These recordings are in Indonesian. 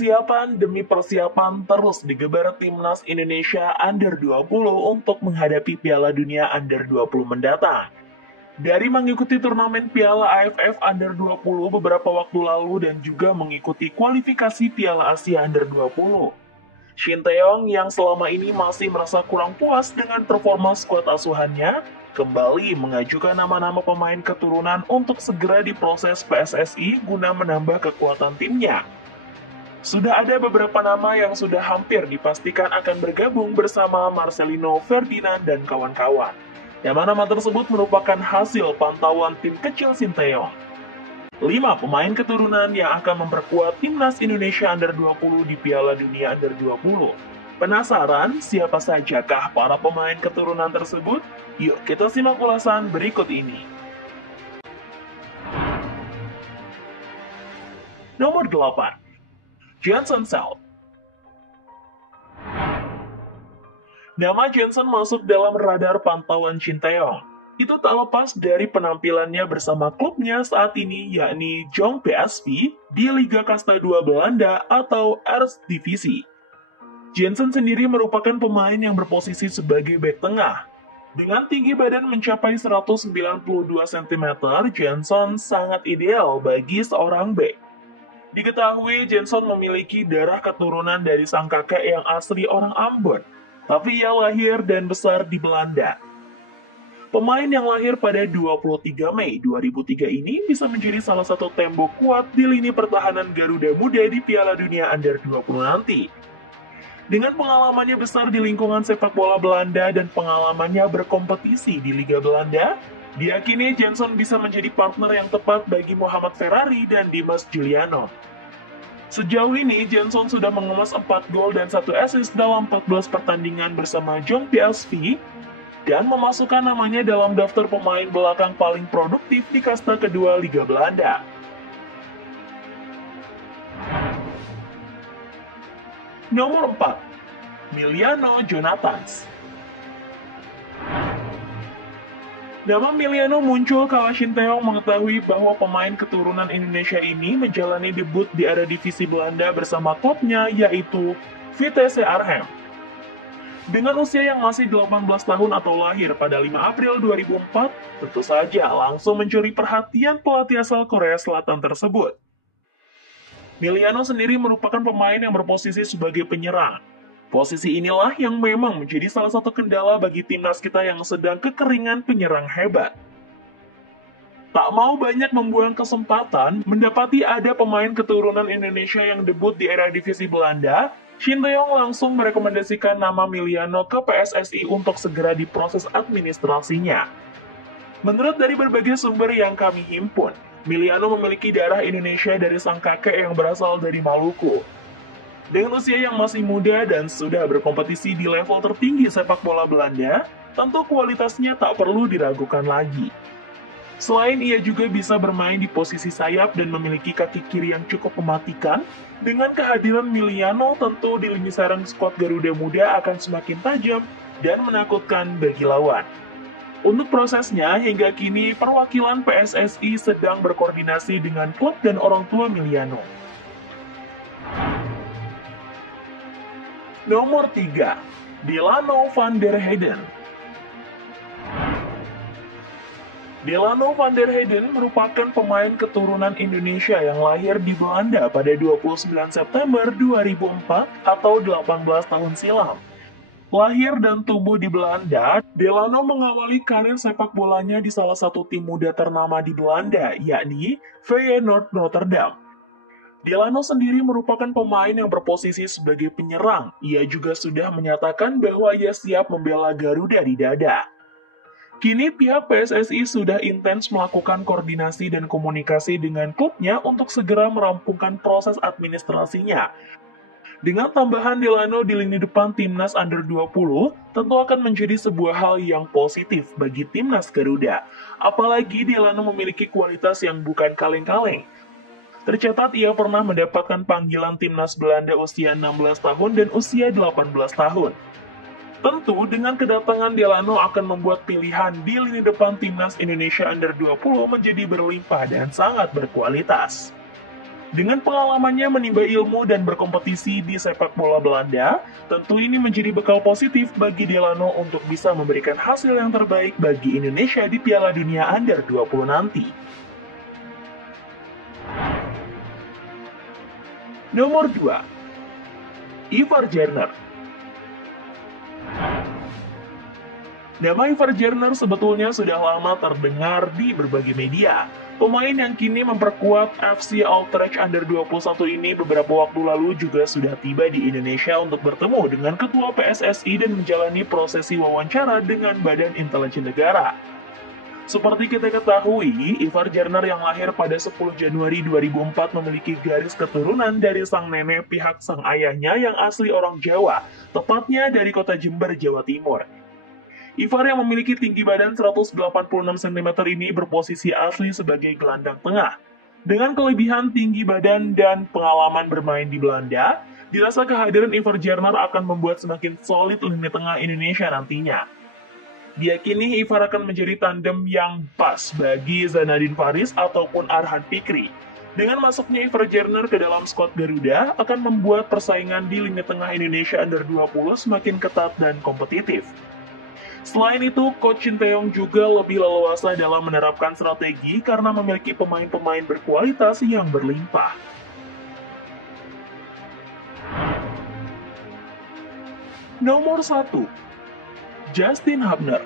Persiapan demi persiapan terus digeber timnas Indonesia Under-20 untuk menghadapi Piala Dunia Under-20 mendatang. Dari mengikuti turnamen Piala AFF Under-20 beberapa waktu lalu dan juga mengikuti kualifikasi Piala Asia Under-20. Shin Tae-yong yang selama ini masih merasa kurang puas dengan performa skuad asuhannya, kembali mengajukan nama-nama pemain keturunan untuk segera diproses PSSI guna menambah kekuatan timnya. Sudah ada beberapa nama yang sudah hampir dipastikan akan bergabung bersama Marcelino Ferdinand dan kawan-kawan. Nama-nama tersebut merupakan hasil pantauan tim kecil Shin Tae-yong. 5 pemain keturunan yang akan memperkuat timnas Indonesia Under-20 di Piala Dunia Under-20. Penasaran siapa sajakah para pemain keturunan tersebut? Yuk kita simak ulasan berikut ini. Nomor 8. Jensen Sell. Nama Jensen masuk dalam radar pantauan Shin Tae-yong. Itu tak lepas dari penampilannya bersama klubnya saat ini yakni Jong PSV di Liga Kasta 2 Belanda atau Eredivisie. Jensen sendiri merupakan pemain yang berposisi sebagai bek tengah. Dengan tinggi badan mencapai 192 cm, Jensen sangat ideal bagi seorang bek. Diketahui Jensen memiliki darah keturunan dari sang kakek yang asli orang Ambon, tapi ia lahir dan besar di Belanda. Pemain yang lahir pada 23 Mei 2003 ini bisa menjadi salah satu tembok kuat di lini pertahanan Garuda Muda di Piala Dunia Under-20 nanti. Dengan pengalamannya besar di lingkungan sepak bola Belanda dan pengalamannya berkompetisi di Liga Belanda, diyakini Jensen bisa menjadi partner yang tepat bagi Muhammad Ferrari dan Dimas Juliano. Sejauh ini, Jensen sudah mengemas 4 gol dan 1 assist dalam 14 pertandingan bersama Jong PSV dan memasukkan namanya dalam daftar pemain belakang paling produktif di kasta kedua Liga Belanda. Nomor 4. Miliano Jonathans. Nama Miliano muncul kala Shin Tae-yong mengetahui bahwa pemain keturunan Indonesia ini menjalani debut di Eredivisie Belanda bersama klubnya yaitu Vitesse Arnhem. Dengan usia yang masih 18 tahun atau lahir pada 5 April 2004, tentu saja langsung mencuri perhatian pelatih asal Korea Selatan tersebut. Miliano sendiri merupakan pemain yang berposisi sebagai penyerang. Posisi inilah yang memang menjadi salah satu kendala bagi timnas kita yang sedang kekeringan penyerang hebat. Tak mau banyak membuang kesempatan, mendapati ada pemain keturunan Indonesia yang debut di Eredivisie Belanda, Shin Tae-yong langsung merekomendasikan nama Miliano ke PSSI untuk segera diproses administrasinya. Menurut dari berbagai sumber yang kami himpun, Miliano memiliki darah Indonesia dari sang kakek yang berasal dari Maluku. Dengan usia yang masih muda dan sudah berkompetisi di level tertinggi sepak bola Belanda, tentu kualitasnya tak perlu diragukan lagi. Selain ia juga bisa bermain di posisi sayap dan memiliki kaki kiri yang cukup mematikan, dengan kehadiran Miliano tentu di lini serang skuad Garuda Muda akan semakin tajam dan menakutkan bagi lawan. Untuk prosesnya, hingga kini perwakilan PSSI sedang berkoordinasi dengan klub dan orang tua Miliano. Nomor 3. Delano van der Heyden. Delano van der Heyden merupakan pemain keturunan Indonesia yang lahir di Belanda pada 29 September 2004 atau 18 tahun silam. Lahir dan tumbuh di Belanda, Delano mengawali karir sepak bolanya di salah satu tim muda ternama di Belanda, yakni Feyenoord Rotterdam. Delano sendiri merupakan pemain yang berposisi sebagai penyerang. Ia juga sudah menyatakan bahwa ia siap membela Garuda di dada. Kini pihak PSSI sudah intens melakukan koordinasi dan komunikasi dengan klubnya untuk segera merampungkan proses administrasinya. Dengan tambahan Delano di lini depan timnas Under-20, tentu akan menjadi sebuah hal yang positif bagi timnas Garuda. Apalagi Delano memiliki kualitas yang bukan kaleng-kaleng. Tercatat ia pernah mendapatkan panggilan timnas Belanda usia 16 tahun dan usia 18 tahun. Tentu dengan kedatangan Delano akan membuat pilihan di lini depan timnas Indonesia Under-20 menjadi berlimpah dan sangat berkualitas. Dengan pengalamannya menimba ilmu dan berkompetisi di sepak bola Belanda, tentu ini menjadi bekal positif bagi Delano untuk bisa memberikan hasil yang terbaik bagi Indonesia di Piala Dunia Under 20 nanti. Nomor 2. Ivar Jerner. Nama Ivar Jerner sebetulnya sudah lama terdengar di berbagai media. Pemain yang kini memperkuat FC Utrecht Under 21 ini beberapa waktu lalu juga sudah tiba di Indonesia untuk bertemu dengan Ketua PSSI dan menjalani prosesi wawancara dengan Badan Intelijen Negara. Seperti kita ketahui, Ivar Jerner yang lahir pada 10 Januari 2004 memiliki garis keturunan dari sang nenek pihak sang ayahnya yang asli orang Jawa, tepatnya dari kota Jember, Jawa Timur. Ivar yang memiliki tinggi badan 186 cm ini berposisi asli sebagai gelandang tengah. Dengan kelebihan tinggi badan dan pengalaman bermain di Belanda, dirasa kehadiran Ivar Jerner akan membuat semakin solid lini tengah Indonesia nantinya. Diyakini Ivar akan menjadi tandem yang pas bagi Zanadin Faris ataupun Arhan Fikri. Dengan masuknya Ivar Jerner ke dalam skuad Garuda akan membuat persaingan di lini tengah Indonesia Under 20 semakin ketat dan kompetitif. Selain itu, Coach Shin Tae-yong juga lebih leluasa dalam menerapkan strategi karena memiliki pemain-pemain berkualitas yang berlimpah. Nomor 1. Justin Hubner.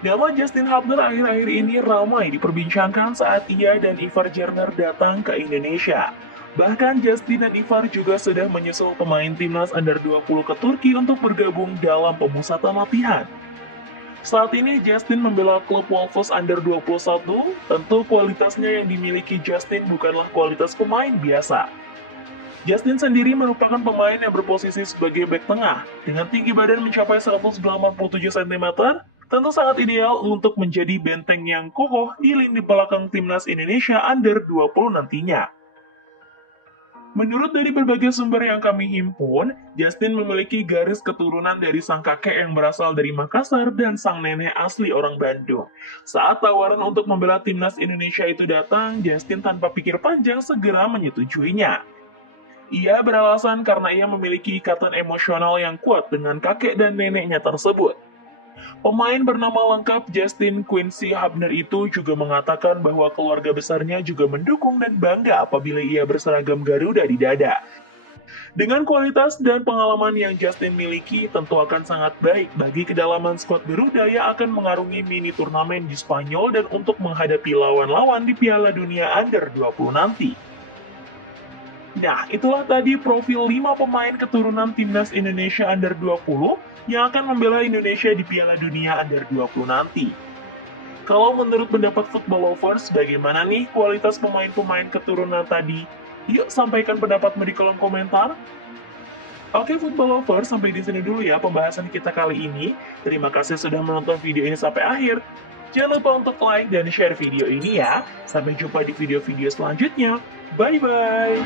Nama Justin Hubner akhir-akhir ini ramai diperbincangkan saat ia dan Ivar Jerner datang ke Indonesia. Bahkan Justin dan Ivar juga sudah menyusul pemain timnas Under 20 ke Turki untuk bergabung dalam pemusatan latihan. Saat ini Justin membela klub Wolves Under 21, tentu kualitasnya yang dimiliki Justin bukanlah kualitas pemain biasa. Justin sendiri merupakan pemain yang berposisi sebagai bek tengah, dengan tinggi badan mencapai 187 cm, tentu sangat ideal untuk menjadi benteng yang kokoh di lini belakang timnas Indonesia Under 20 nantinya. Menurut dari berbagai sumber yang kami himpun, Justin memiliki garis keturunan dari sang kakek yang berasal dari Makassar dan sang nenek asli orang Bandung. Saat tawaran untuk membela timnas Indonesia itu datang, Justin tanpa pikir panjang segera menyetujuinya. Ia beralasan karena ia memiliki ikatan emosional yang kuat dengan kakek dan neneknya tersebut. Pemain bernama lengkap Justin Quincy Hubner itu juga mengatakan bahwa keluarga besarnya juga mendukung dan bangga apabila ia berseragam Garuda di dada. Dengan kualitas dan pengalaman yang Justin miliki, tentu akan sangat baik bagi kedalaman skuad Garuda yang akan mengarungi mini turnamen di Spanyol dan untuk menghadapi lawan-lawan di Piala Dunia Under 20 nanti. Nah, itulah tadi profil 5 pemain keturunan timnas Indonesia Under 20 yang akan membela Indonesia di Piala Dunia Under 20 nanti. Kalau menurut pendapat Football Lovers, bagaimana nih kualitas pemain-pemain keturunan tadi? Yuk sampaikan pendapatmu di kolom komentar. Oke Football Lovers, sampai di sini dulu ya pembahasan kita kali ini. Terima kasih sudah menonton video ini sampai akhir. Jangan lupa untuk like dan share video ini ya. Sampai jumpa di video-video selanjutnya. Bye-bye.